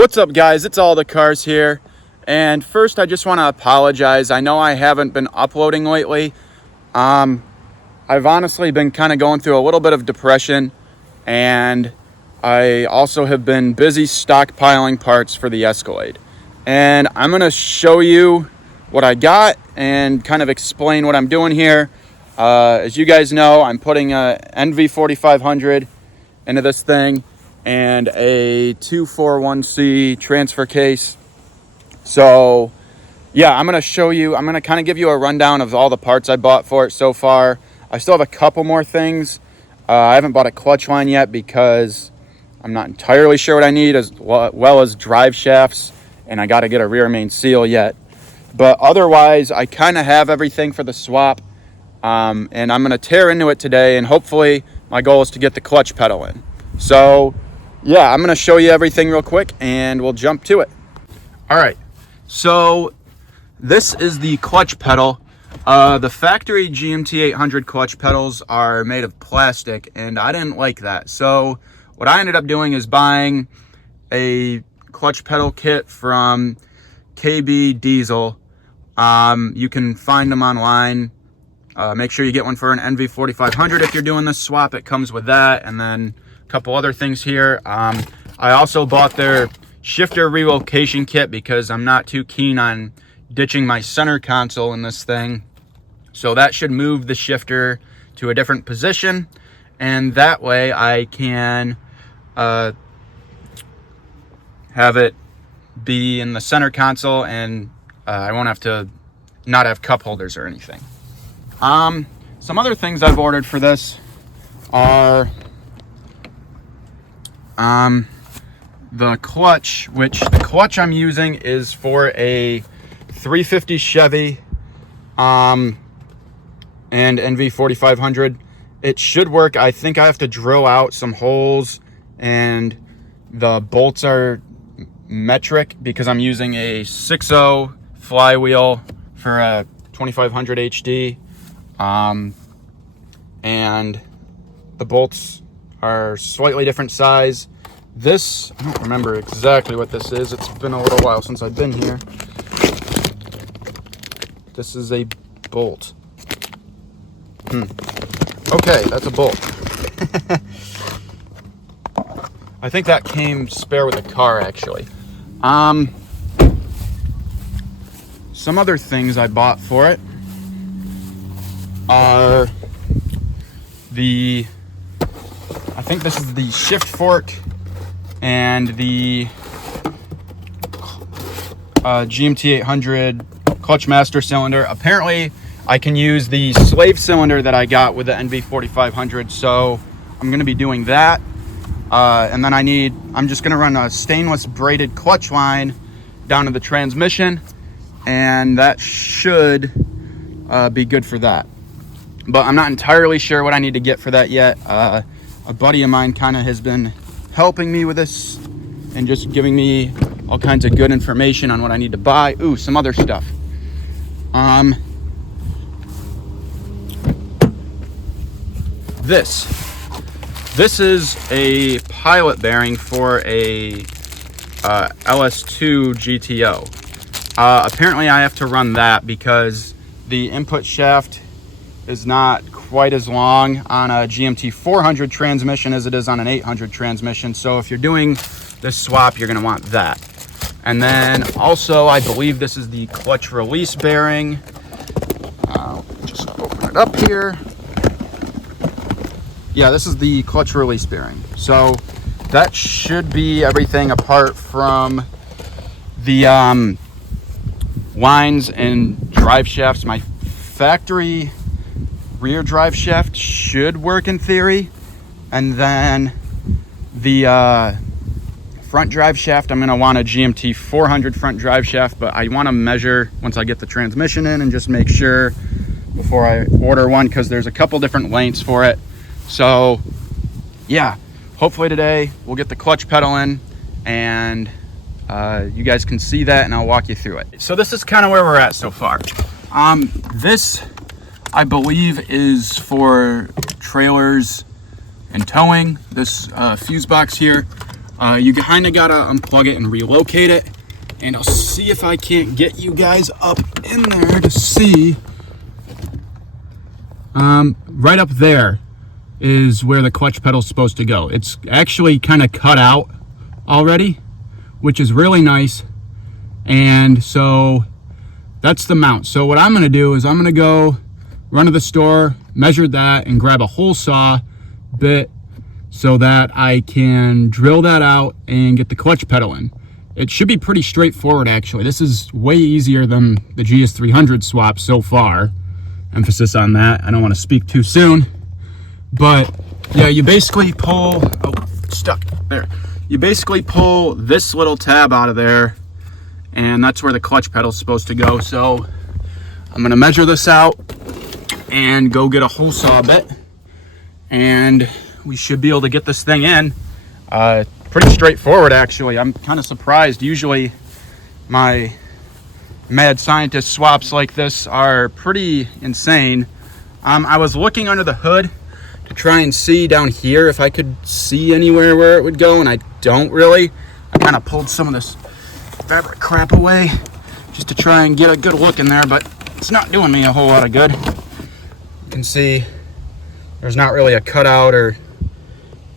What's up, guys? It's All the Cars here. And first, I just want to apologize. I know I haven't been uploading lately. I've honestly been kind of going through a little bit of depression, and I also have been busy stockpiling parts for the Escalade. And I'm going to show you what I got and kind of explain what I'm doing here. As you guys know, I'm putting a NV4500 into this thing and a 241C transfer case. So yeah, I'm going to show you, I'm going to kind of give you a rundown of all the parts I bought for it so far. I still have a couple more things. I haven't bought a clutch line yet because I'm not entirely sure what I need, as well as drive shafts, and I got to get a rear main seal yet. But otherwise, I kind of have everything for the swap, and I'm going to tear into it today, and hopefully my goal is to get the clutch pedal in. So yeah, I'm going to show you everything real quick, and we'll jump to it. All right, so this is the clutch pedal. The factory GMT 800 clutch pedals are made of plastic, and I didn't like that. So what I ended up doing is buying a clutch pedal kit from KBD Diesel. You can find them online. Make sure you get one for an NV4500 if you're doing this swap. It comes with that, and then couple other things here. I also bought their shifter relocation kit because I'm not too keen on ditching my center console in this thing. So that should move the shifter to a different position, and that way I can have it be in the center console, and I won't have to not have cup holders or anything. Some other things I've ordered for this are the clutch, which the clutch I'm using is for a 350 Chevy and NV4500. It should work. I think I have to drill out some holes, and the bolts are metric because I'm using a 6.0 flywheel for a 2500 HD, and the bolts are slightly different size. This, I don't remember exactly what this is. It's been a little while since I've been here. This is a bolt. Okay, that's a bolt. I think that came spare with the car, actually. Some other things I bought for it are I think this is the shift fork and the GMT 800 clutch master cylinder. Apparently, I can use the slave cylinder that I got with the NV4500, so I'm going to be doing that. And then I'm just going to run a stainless braided clutch line down to the transmission, and that should be good for that. But I'm not entirely sure what I need to get for that yet. A buddy of mine kind of has been helping me with this and just giving me all kinds of good information on what I need to buy. Ooh, some other stuff. This is a pilot bearing for a LS2 GTO. Apparently I have to run that because the input shaft is not quite as long on a GMT 400 transmission as it is on an 800 transmission. So if you're doing this swap, you're going to want that. And then also, I believe this is the clutch release bearing. Just open it up here. Yeah, this is the clutch release bearing. So that should be everything apart from the lines and drive shafts. My factory rear drive shaft should work in theory, and then the front drive shaft, I'm going to want a GMT 400 front drive shaft, but I want to measure once I get the transmission in and just make sure before I order one, because there's a couple different lengths for it. So yeah, hopefully today we'll get the clutch pedal in, and you guys can see that, and I'll walk you through it. So this is kind of where we're at so far. This, I believe, is for trailers and towing. This fuse box here. You kind of gotta unplug it and relocate it. And I'll see if I can't get you guys up in there to see. Right up there is where the clutch pedal is supposed to go. It's actually kind of cut out already, which is really nice. And so that's the mount. So what I'm going to do is I'm going to go run to the store, measure that, and grab a hole saw bit so that I can drill that out and get the clutch pedal in. It should be pretty straightforward, actually. This is way easier than the GS300 swap so far. Emphasis on that. I don't want to speak too soon. But yeah, you basically pull, oh, stuck there. You basically pull this little tab out of there, and that's where the clutch pedal is supposed to go. So I'm gonna measure this out and go get a hole saw bit, and we should be able to get this thing in. Pretty straightforward, actually. I'm kind of surprised. Usually my mad scientist swaps like this are pretty insane. I was looking under the hood to try and see down here if I could see anywhere where it would go, and I don't really. I kind of pulled some of this fabric crap away just to try and get a good look in there, but it's not doing me a whole lot of good. You can see there's not really a cutout or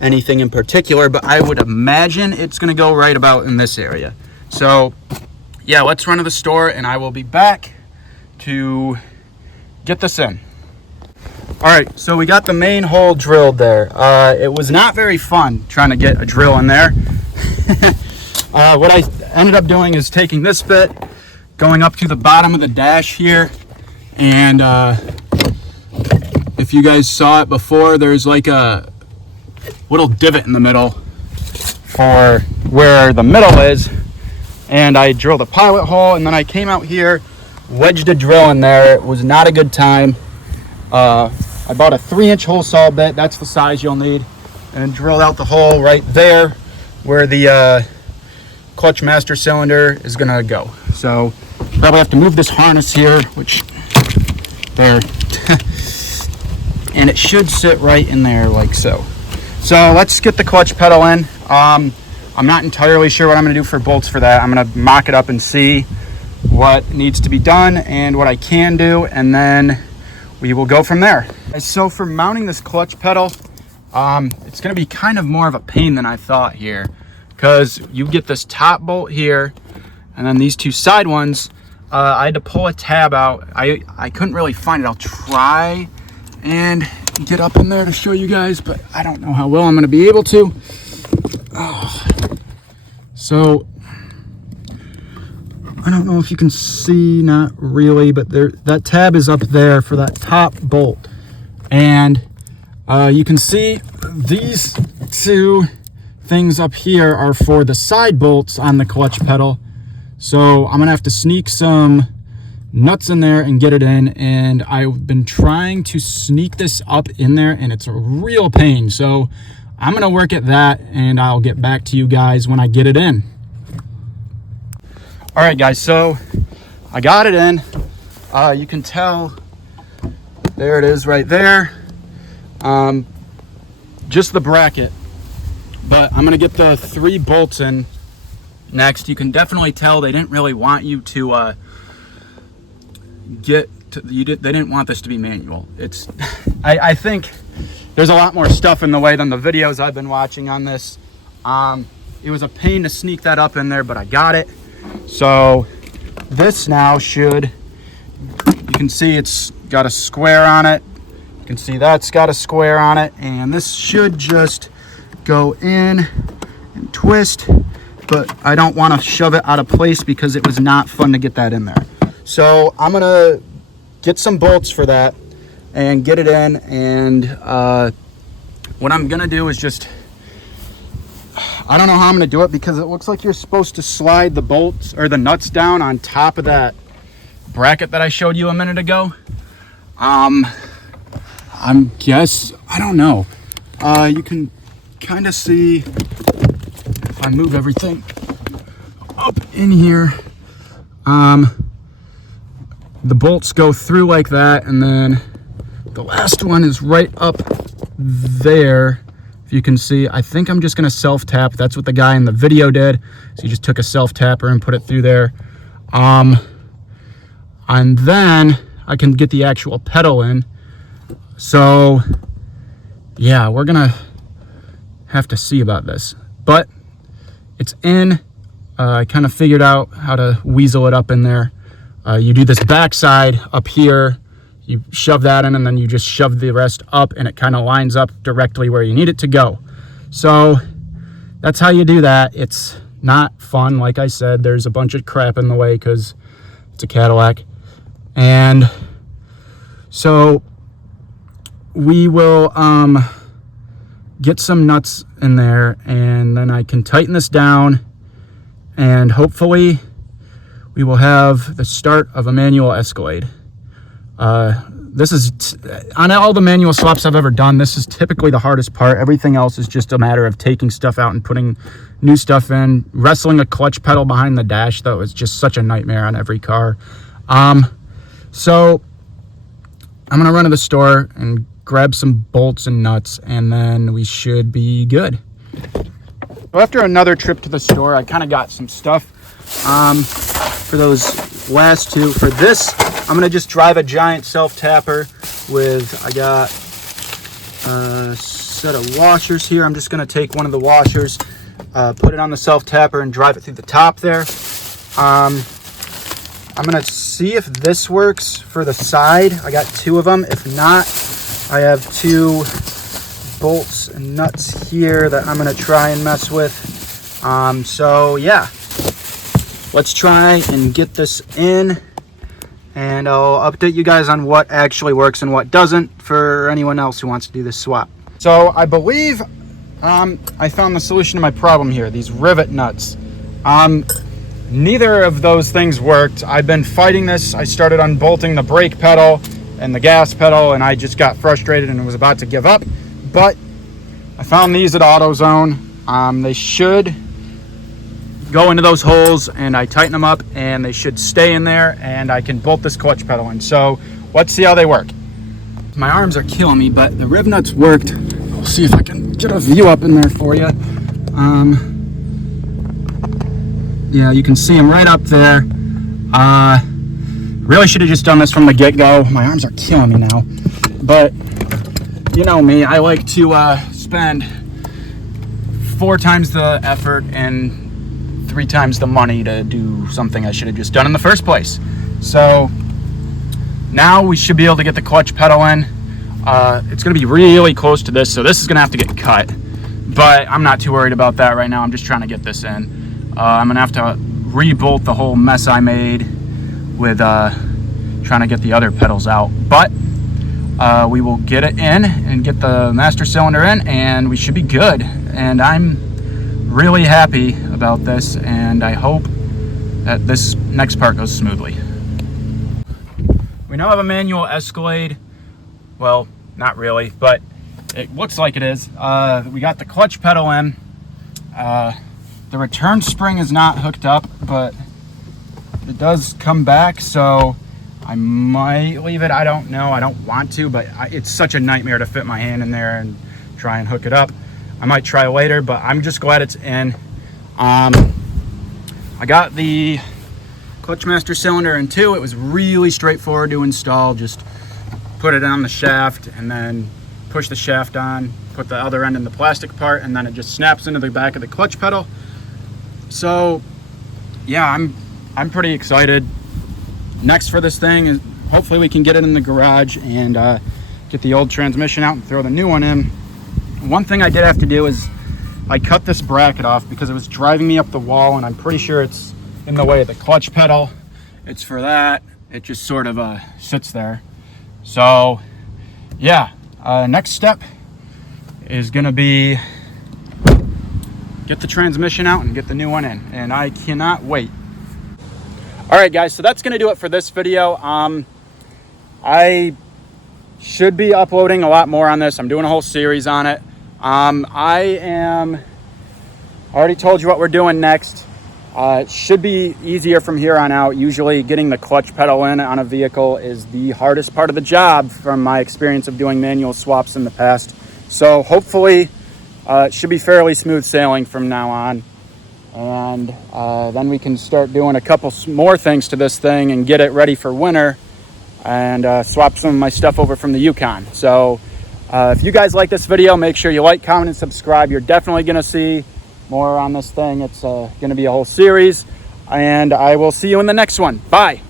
anything in particular, but I would imagine it's going to go right about in this area. So yeah, let's run to the store and I will be back to get this in. All right, so we got the main hole drilled there. It was not very fun trying to get a drill in there. What I ended up doing is taking this bit, going up to the bottom of the dash here, and if you guys saw it before, there's like a little divot in the middle for where the middle is, and I drilled a pilot hole, and then I came out here, wedged a drill in there. It was not a good time. I bought a 3-inch hole saw bit, that's the size you'll need, and drilled out the hole right there where the clutch master cylinder is gonna go. So probably have to move this harness here, which there, and it should sit right in there like so. So let's get the clutch pedal in. I'm not entirely sure what I'm gonna do for bolts for that. I'm gonna mock it up and see what needs to be done and what I can do, and then we will go from there. So for mounting this clutch pedal, it's gonna be kind of more of a pain than I thought here, because you get this top bolt here and then these two side ones. I had to pull a tab out. I couldn't really find it. I'll try and get up in there to show you guys, but I don't know how well I'm gonna be able to. Oh. So I don't know if you can see, not really, but there, that tab is up there for that top bolt. And you can see these two things up here are for the side bolts on the clutch pedal. So I'm gonna have to sneak some nuts in there and get it in, and I've been trying to sneak this up in there and it's a real pain. So I'm gonna work at that and I'll get back to you guys when I get it in. All right guys, so I got it in. You can tell there it is right there. Just the bracket, but I'm gonna get the 3 bolts in next. You can definitely tell they didn't really want you to they didn't want this to be manual. It's I think there's a lot more stuff in the way than the videos I've been watching on this. It was a pain to sneak that up in there, but I got it. So this now should, you can see it's got a square on it. You can see that's got a square on it, and this should just go in and twist, but I don't want to shove it out of place because it was not fun to get that in there. So I'm gonna get some bolts for that and get it in, and what I'm gonna do is just, I don't know how I'm gonna do it because it looks like you're supposed to slide the bolts or the nuts down on top of that bracket that I showed you a minute ago. I don't know. You can kind of see if I move everything up in here. The bolts go through like that, and then the last one is right up there, If you can see, I think I'm just gonna self-tap. That's what the guy in the video did. So he just took a self-tapper and put it through there. And then I can get the actual pedal in. So yeah, we're gonna have to see about this, but it's in. I kind of figured out how to weasel it up in there. You do this backside up here, you shove that in, and then you just shove the rest up, and it kind of lines up directly where you need it to go. So that's how you do that. It's not fun. Like I said, there's a bunch of crap in the way because it's a Cadillac. And so we will get some nuts in there, and then I can tighten this down, and hopefully we will have the start of a manual Escalade. This is, on all the manual swaps I've ever done, this is typically the hardest part. Everything else is just a matter of taking stuff out and putting new stuff in. Wrestling a clutch pedal behind the dash, though, is just such a nightmare on every car. So I'm gonna run to the store and grab some bolts and nuts, and then we should be good. So after another trip to the store, I kind of got some stuff for those last two. For this, I'm gonna just drive a giant self-tapper with, I got a set of washers here. I'm just gonna take one of the washers, put it on the self-tapper and drive it through the top there. I'm gonna see if this works for the side. I got two of them. If not, I have two bolts and nuts here that I'm gonna try and mess with. So yeah, let's try and get this in, and I'll update you guys on what actually works and what doesn't for anyone else who wants to do this swap. So I believe I found the solution to my problem here, these rivet nuts. Neither of those things worked. I've been fighting this. I started unbolting the brake pedal and the gas pedal, and I just got frustrated and was about to give up. But I found these at AutoZone. They should go into those holes, and I tighten them up, and they should stay in there, and I can bolt this clutch pedal in. So let's see how they work. My arms are killing me, but the riv nuts worked. We'll see if I can get a view up in there for you. Yeah, you can see them right up there. Really should have just done this from the get-go. My arms are killing me now. But you know me, I like to spend 4 times the effort and 3 times the money to do something I should have just done in the first place. So now we should be able to get the clutch pedal in. It's gonna be really close to this, so this is gonna have to get cut. But I'm not too worried about that right now. I'm just trying to get this in. I'm gonna have to re-bolt the whole mess I made with trying to get the other pedals out. But we will get it in and get the master cylinder in, and we should be good. And I'm really happy about this, and I hope that this next part goes smoothly. We now have a manual Escalade. Well, not really, but it looks like it is. We got the clutch pedal in. The return spring is not hooked up, but it does come back, so I might leave it. I don't know. I don't want to, but it's such a nightmare to fit my hand in there and try and hook it up. I might try later, but I'm just glad it's in. I got the clutch master cylinder in too. It was really straightforward to install. Just put it on the shaft and then push the shaft on, put the other end in the plastic part, and then it just snaps into the back of the clutch pedal. So yeah, I'm pretty excited. Next for this thing is hopefully we can get it in the garage and get the old transmission out and throw the new one in. One thing I did have to do is I cut this bracket off because it was driving me up the wall, and I'm pretty sure it's in the way of the clutch pedal. It's for that. It just sort of sits there. So yeah, next step is gonna be get the transmission out and get the new one in, and I cannot wait. All right guys, so that's gonna do it for this video. I should be uploading a lot more on this. I'm doing a whole series on it. I already told you what we're doing next. It should be easier from here on out. Usually getting the clutch pedal in on a vehicle is the hardest part of the job from my experience of doing manual swaps in the past. So hopefully it should be fairly smooth sailing from now on. And then we can start doing a couple more things to this thing and get it ready for winter, and swap some of my stuff over from the Yukon. So if you guys like this video, make sure you like, comment, and subscribe. You're definitely going to see more on this thing. It's going to be a whole series, and I will see you in the next one. Bye.